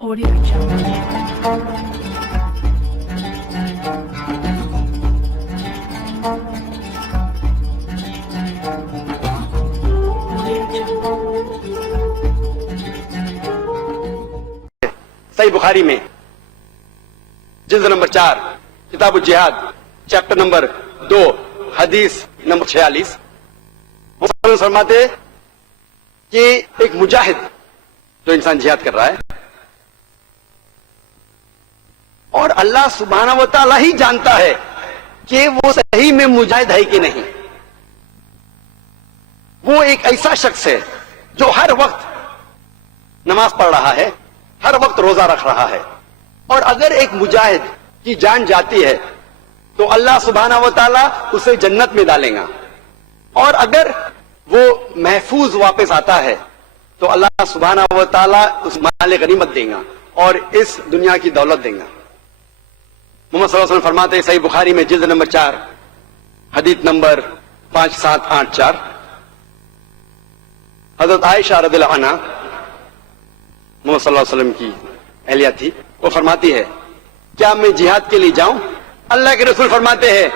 Audio Jungle. صحیح بخاری میں جلد نمبر 4 کتاب الجہاد چیپٹر نمبر 2 حدیث نمبر 46 فرماتے کہ ایک مجاہد جو انسان جہاد کر رہا ہے اور اللہ سبحانہ و تعالی ہی جانتا ہے کہ وہ صحیح میں مجاہد ہے کہ نہیں. وہ ایک ایسا شخص ہے جو ہر وقت نماز پڑھ رہا ہے, ہر وقت روزہ رکھ رہا ہے, اور اگر ایک مجاہد کی جان جاتی ہے تو اللہ سبحانہ و تعالی اسے جنت میں ڈالیں گا, اور اگر وہ محفوظ واپس آتا ہے تو اللہ سبحانہ و تعالی اس مال غنیمت دیں گا اور اس دنیا کی دولت دیں گا. محمد صلی اللہ علیہ وسلم فرماتے ہیں صحیح بخاری میں جلد نمبر 4 حدیث نمبر 5784 حضرت عائشہ رضی اللہ عنہا محمد صلی اللہ علیہ وسلم کی اہلیہ تھی, وہ فرماتی ہے کیا میں جہاد کے لیے جاؤں؟ اللہ کے رسول فرماتے ہیں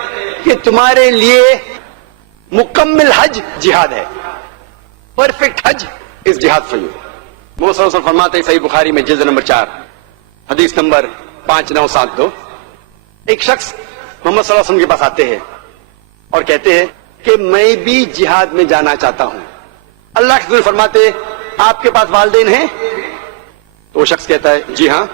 کہ تمہارے لیے مکمل حج جہاد ہے, پرفیکٹ حج اس جہاد فار یو. محمد صلی اللہ علیہ وسلم فرماتے ہیں صحیح بخاری میں جلد نمبر 4 حدیث نمبر 5972 ایک شخص محمد صلی اللہ علیہ وسلم کے پاس آتے ہیں اور کہتے ہیں کہ میں بھی جہاد میں جانا چاہتا ہوں. اللہ کے رسول فرماتے آپ کے پاس والدین ہیں؟ تو وہ شخص کہتا ہے جی ہاں.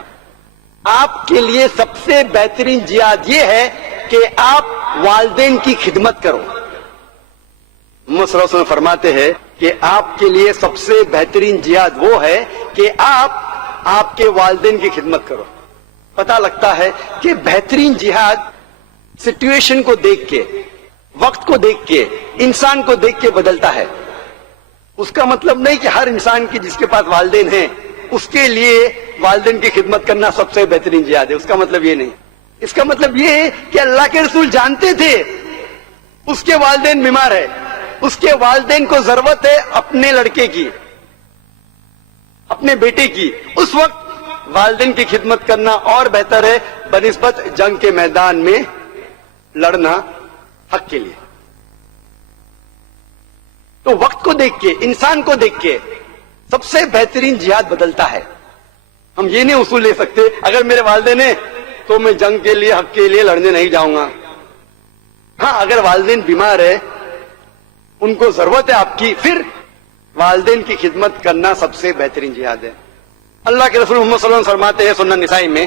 آپ کے لیے سب سے بہترین جہاد یہ ہے کہ آپ والدین کی خدمت کرو. محمد صلی اللہ علیہ وسلم فرماتے ہیں کہ آپ کے لیے سب سے بہترین جہاد وہ ہے کہ آپ کے والدین کی خدمت کرو. پتہ لگتا ہے کہ بہترین جہاد سچویشن کو دیکھ کے, وقت کو دیکھ کے, انسان کو دیکھ کے بدلتا ہے. اس کا مطلب نہیں کہ ہر انسان کی جس کے پاس والدین ہیں اس کے لیے والدین کی خدمت کرنا سب سے بہترین جہاد ہے. اس کا مطلب یہ نہیں. اس کا مطلب یہ ہے کہ اللہ کے رسول جانتے تھے اس کے والدین بیمار ہے, اس کے والدین کو ضرورت ہے اپنے لڑکے کی, اپنے بیٹے کی. اس وقت والدین کی خدمت کرنا اور بہتر ہے بنسبت جنگ کے میدان میں لڑنا حق کے لیے. تو وقت کو دیکھ کے, انسان کو دیکھ کے سب سے بہترین جہاد بدلتا ہے. ہم یہ نہیں اصول لے سکتے اگر میرے والدین ہیں تو میں جنگ کے لیے, حق کے لیے لڑنے نہیں جاؤں گا. ہاں اگر والدین بیمار ہے, ان کو ضرورت ہے آپ کی, پھر والدین کی خدمت کرنا سب سے بہترین جہاد ہے. اللہ کے رسول محمد صلی اللہ علیہ وسلم فرماتے ہیں سنن نسائی میں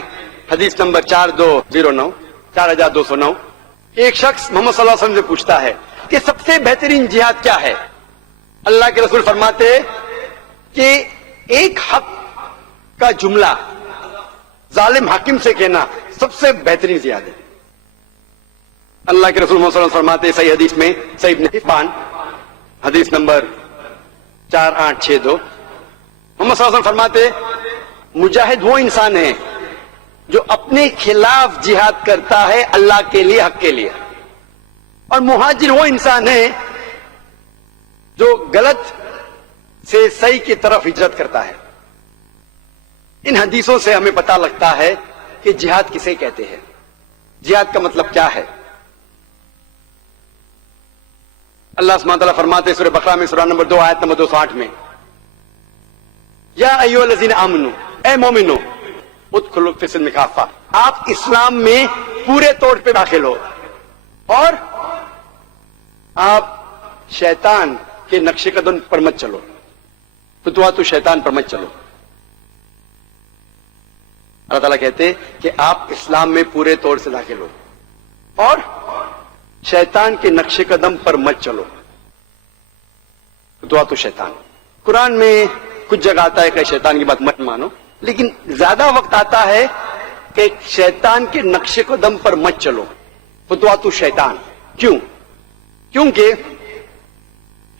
حدیث نمبر 4209 ایک شخص محمد صلی اللہ علیہ وسلم سے پوچھتا ہے کہ سب سے بہترین جہاد کیا ہے؟ اللہ کے رسول فرماتے ہیں کہ ایک حق کا جملہ ظالم حاکم سے کہنا سب سے بہترین جہاد ہے. اللہ کے رسول محمد صلی اللہ علیہ وسلم فرماتے ہیں صحیح حدیث میں صحیح ابن حبان حدیث نمبر 4862 محمد صلی اللہ علیہ وسلم فرماتے مجاہد وہ انسان ہے جو اپنے خلاف جہاد کرتا ہے اللہ کے لیے, حق کے لیے, اور مہاجر وہ انسان ہے جو غلط سے صحیح کی طرف ہجرت کرتا ہے. ان حدیثوں سے ہمیں پتہ لگتا ہے کہ جہاد کسے کہتے ہیں, جہاد کا مطلب کیا ہے. اللہ سبحانہ تعالیٰ فرماتے ہیں سورہ بقرہ میں سورہ نمبر 2 آیت نمبر 208 میں یا ایھا الذین آمنو, اے مومنو, ادخلوا فی السلم کافہ, آپ اسلام میں پورے طور پہ داخل ہو اور آپ شیطان کے نقش قدم پر مت چلو, خطوات شیطان پر مت چلو. اللہ تعالیٰ کہتے ہیں کہ آپ اسلام میں پورے طور سے داخل ہو اور شیطان کے نقش قدم پر مت چلو, خطوات شیطان. قرآن میں کچھ جگہ آتا ہے کہ شیطان کی بات مت مانو, لیکن زیادہ وقت آتا ہے کہ شیطان کے نقش قدم پر مت چلو, خطوات شیطان. کیوں؟ کیونکہ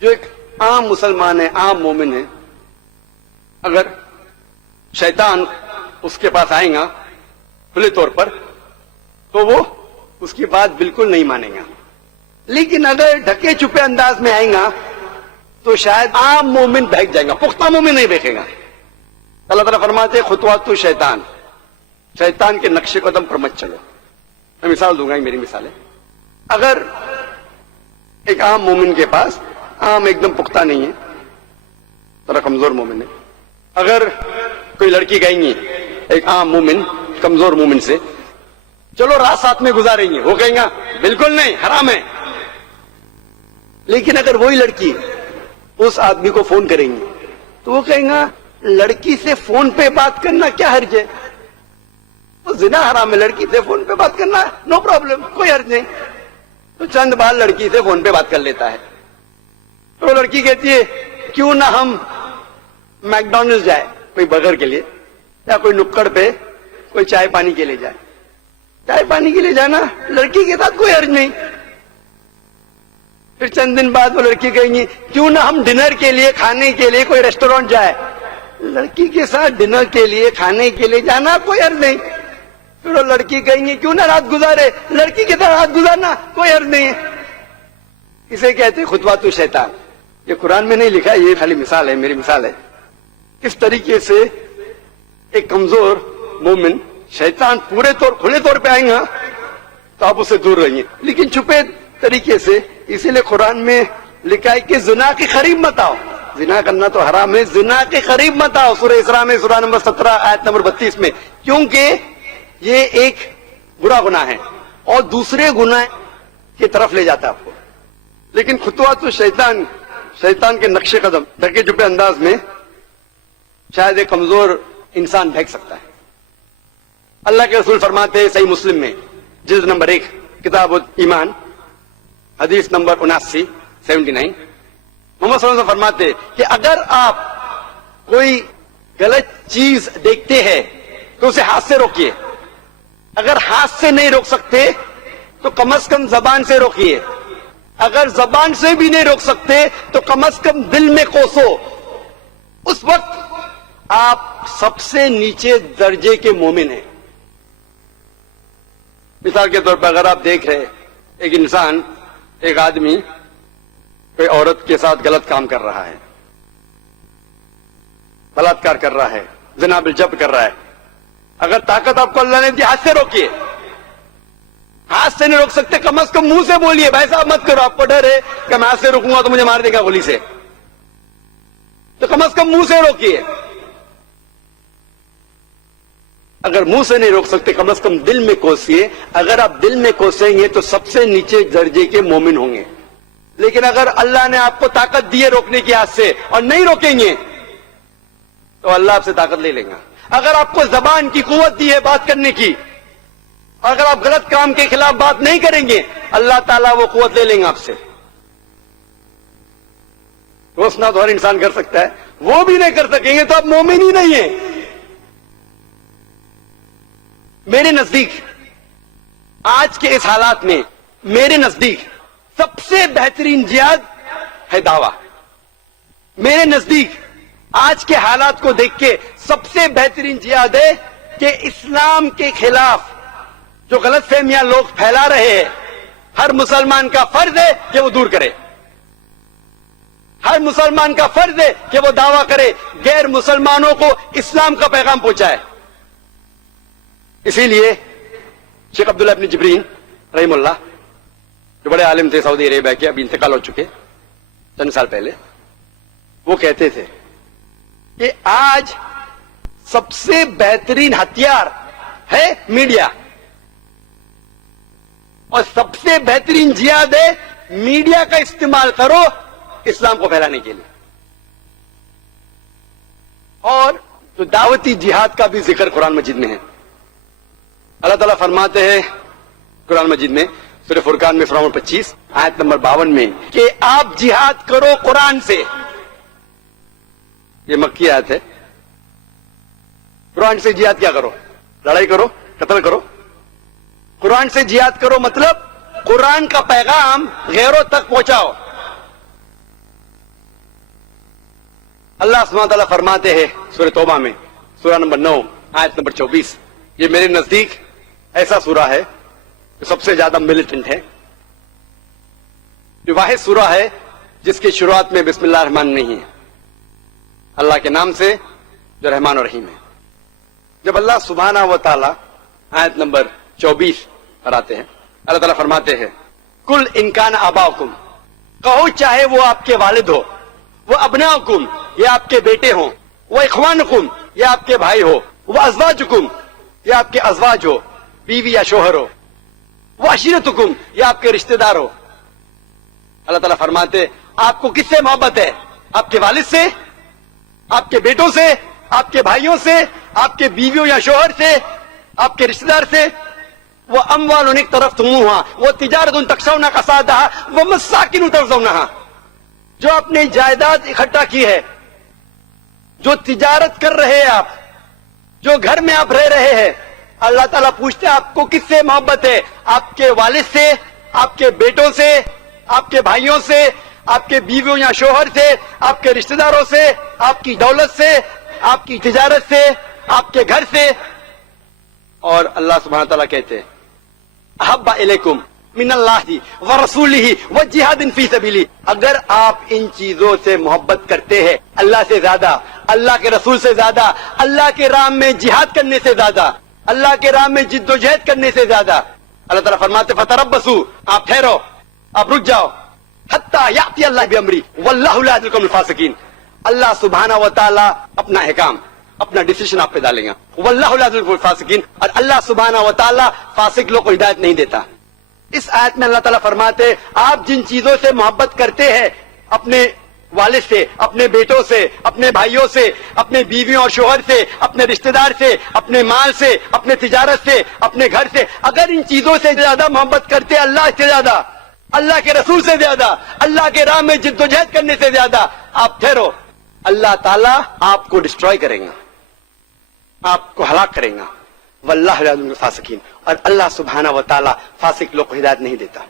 جو ایک عام مسلمان ہے, عام مومن ہے, اگر شیطان اس کے پاس آئے گا کھلے طور پر تو وہ اس کی بات بالکل نہیں مانے گا. لیکن اگر ڈھکے چھپے انداز میں آئے گا تو شاید عام مومن بہک جائے گا, پختہ مومن نہیں بہکے گا. اللہ تعالیٰ فرماتے ہیں خطوات شیطان، شیطان کے نقش قدم پر مت چلو. میں مثال دوں گا، میری مثال ہے. اگر ایک عام مومن کے پاس، عام ایک دم پختہ نہیں ہے، ذرا کمزور مومن ہے، اگر کوئی لڑکی کہیں گی ایک عام مومن کمزور مومن سے چلو رات ساتھ میں گزاریں گے، وہ کہیں گا بالکل نہیں، حرام ہے. لیکن اگر وہی لڑکی اس آدمی کو فون کریں گی تو وہ کہیں گا لڑکی سے فون پہ بات کرنا کیا حرج ہے، وہ زنا حرام ہے، لڑکی سے فون پہ بات کرنا نو پرابلم، کوئی حرج نہیں. تو چند بار لڑکی سے فون پہ بات کر لیتا ہے. تو وہ لڑکی کہتی ہے کیوں نہ ہم میکڈونلڈ جائے کوئی برگر کے لیے، یا کوئی نکڑ پہ کوئی چائے پانی کے لیے جائے. چائے پانی کے لیے جانا لڑکی کے ساتھ کوئی حرج نہیں. پھر چند دن بعد وہ لڑکی کہیں گی کیوں نہ ہم ڈنر کے لیے، کھانے کے لیے کوئی ریسٹورینٹ جائے. لڑکی کے ساتھ ڈنر کے لیے، کھانے کے لیے جانا کوئی حرج نہیں. پھر وہ لڑکی کہیں گی کیوں نہ رات گزارے، لڑکی کے ساتھ رات گزارنا کوئی حرج نہیں ہے. اسے کہتے ہیں خطوات شیطان. یہ قرآن میں نہیں لکھا، یہ خالی مثال ہے، میری مثال ہے. اس طریقے سے ایک کمزور مومن، شیطان پورے طور کھلے طور پہ آئیں گا تو آپ اسے دور رہیں گے، لیکن چھپے طریقے سے. اسی لیے قرآن میں لکھا ہے کہ زنا کے قریب مت آؤ. زنا کرنا تو حرام ہے، زنا کے قریب مت آؤ. سورہ اسراء میں سورہ نمبر 17 آیت نمبر 32 میں، کیونکہ یہ ایک برا گناہ ہے اور دوسرے گناہ کی طرف لے جاتا ہے آپ کو. لیکن خطوات شیطان، شیطان کے نقش قدم ڈھکے چھپے انداز میں شاید ایک کمزور انسان بھیگ سکتا ہے. اللہ کے رسول فرماتے ہیں صحیح مسلم میں جلد نمبر 1 کتاب ایمان حدیث نمبر 79 محمد صلی اللہ علیہ وسلم فرماتے ہیں کہ اگر آپ کوئی غلط چیز دیکھتے ہیں تو اسے ہاتھ سے روکیے. اگر ہاتھ سے نہیں روک سکتے تو کم از کم زبان سے روکیے. اگر زبان سے بھی نہیں روک سکتے تو کم از کم دل میں کوسو. اس وقت آپ سب سے نیچے درجے کے مومن ہیں. مثال کے طور پر اگر آپ دیکھ رہے ایک انسان، ایک آدمی کوئی عورت کے ساتھ غلط کام کر رہا ہے، بلاತ್ಕಾರ کر رہا ہے، زنا بالجبر کر رہا ہے، اگر طاقت آپ کو اللہ نے دی ہاتھ سے روکیے. ہاتھ سے نہیں روک سکتے کم از کم منہ سے بولیے بھائی صاحب مت کرو. آپ کو ڈر ہے کہ میں ہاتھ سے روکوں گا تو مجھے مار دے گا گولی سے، تو کم از کم منہ سے روکیے. اگر منہ سے نہیں روک سکتے کم از کم دل میں کوسیے. اگر آپ دل میں کوسیں گے تو سب سے نیچے درجے کے مومن ہوں گے. لیکن اگر اللہ نے آپ کو طاقت دی ہے روکنے کی ہاتھ سے اور نہیں روکیں گے تو اللہ آپ سے طاقت لے لے گا. اگر آپ کو زبان کی قوت دی ہے بات کرنے کی، اگر آپ غلط کام کے خلاف بات نہیں کریں گے اللہ تعالیٰ وہ قوت لے لیں گے آپ سے. روسنا تو ہر انسان کر سکتا ہے، وہ بھی نہیں کر سکیں گے تو آپ مومن ہی نہیں ہیں. میرے نزدیک آج کے اس حالات میں میرے نزدیک سب سے بہترین جہاد ہے دعویٰ. میرے نزدیک آج کے حالات کو دیکھ کے سب سے بہترین جہاد ہے کہ اسلام کے خلاف جو غلط فہمیاں لوگ پھیلا رہے ہیں، ہر مسلمان کا فرض ہے کہ وہ دور کرے. ہر مسلمان کا فرض ہے کہ وہ دعویٰ کرے، غیر مسلمانوں کو اسلام کا پیغام پہنچائے. اسی لیے شیخ عبداللہ ابن جبرین رحم اللہ جو بڑے عالم تھے سعودی عربیہ کے، ابھی انتقال ہو چکے چند سال پہلے، وہ کہتے تھے کہ آج سب سے بہترین ہتھیار ہے میڈیا اور سب سے بہترین جہاد ہے میڈیا کا استعمال کرو اسلام کو پھیلانے کے لیے. اور تو دعوتی جہاد کا بھی ذکر قرآن مجید میں ہے. اللہ تعالیٰ فرماتے ہیں قرآن مجید میں سورہ فرقان میں سورہ نمبر 25 آیت نمبر 52 میں کہ آپ جہاد کرو قرآن سے. یہ مکی آیت ہے. قرآن سے جہاد کیا کرو؟ لڑائی کرو، قتل کرو. قرآن سے جہاد کرو مطلب قرآن کا پیغام غیروں تک پہنچاؤ. اللہ سبحانہ تعالیٰ فرماتے ہیں سورہ توبہ میں سورہ نمبر 9 آیت نمبر 24. یہ میرے نزدیک ایسا سورہ ہے جو سب سے زیادہ ملیٹنٹ ہے. یہ واحد سورہ ہے جس کی شروعات میں بسم اللہ الرحمن نہیں ہے. اللہ کے نام سے جو رحمان اور رحیم ہے. جب اللہ سبحانہ و تعالی آیت نمبر 24 پر آتے ہیں, اللہ تعالیٰ فرماتے ہیں کل انکان آباؤکم, کہو چاہے وہ آپ کے والد ہو, وہ ابناؤکم یا آپ کے بیٹے ہوں, وہ اخوانکم یا آپ کے بھائی ہو, وہ ازواجکم یا آپ کے ازواج ہو, بیوی یا شوہر ہو, وہ عشیرتکم یا آپ کے رشتہ دار ہو. اللہ تعالیٰ فرماتے آپ کو کس سے محبت ہے؟ آپ کے والد سے, آپ کے بیٹوں سے, آپ کے بھائیوں سے, آپ کے بیویوں یا شوہر سے, آپ کے رشتہ دار سے. وہ اموال اقترفتموها وہ تجارت تخشون کسادها وہ مساکن ترضونها, جو اپنی جائیداد اکٹھا کی ہے, جو تجارت کر رہے ہیں آپ, جو گھر میں آپ رہ رہے ہیں, اللہ تعالیٰ پوچھتے ہیں آپ کو کس سے محبت ہے؟ آپ کے والد سے, آپ کے بیٹوں سے, آپ کے بھائیوں سے, آپ کے بیویوں یا شوہر سے, آپ کے رشتہ داروں سے, آپ کی دولت سے, آپ کی تجارت سے, آپ کے گھر سے. اور اللہ سبحانہ تعالیٰ کہتے ہیں احب الیکم من اللہ ورسولہ وجہاد فی سبیلہ, اگر آپ ان چیزوں سے محبت کرتے ہیں, اللہ سے زیادہ, اللہ کے رسول سے زیادہ, اللہ کے راہ میں جہاد کرنے سے زیادہ, اللہ کے راہ میں جد و جہد کرنے سے زیادہ, اللہ تعالیٰ فرماتے فتربصوا, آپ ٹھہرو, آپ رک جاؤ, حتی یأتی اللہ بامری واللہ لا یہدی القوم الفاسقین. اللہ سبحانہ و تعالیٰ اپنا احکام, اپنا ڈیسیشن آپ پہ ڈالیں گا. واللہ لا یہدی القوم الفاسقین, اور اللہ سبحانہ و تعالیٰ فاسق لوگ کو ہدایت نہیں دیتا. اس آیت میں اللہ تعالیٰ فرماتے آپ جن چیزوں سے محبت کرتے ہیں, اپنے والد سے, اپنے بیٹوں سے, اپنے بھائیوں سے, اپنے بیویوں اور شوہر سے, اپنے رشتہ دار سے, اپنے مال سے, اپنے تجارت سے, اپنے گھر سے, اگر ان چیزوں سے زیادہ محبت کرتے اللہ سے زیادہ, اللہ کے رسول سے زیادہ, اللہ کے راہ میں جد و جہد کرنے سے زیادہ, آپ ٹھہرو, اللہ تعالیٰ آپ کو ڈسٹروائے کریں گا, آپ کو ہلاک کریں گا. واللہ لا یہدی الفاسقین, اور اللہ سبحانہ و تعالیٰ فاسق لوگ کو ہدایت نہیں دیتا.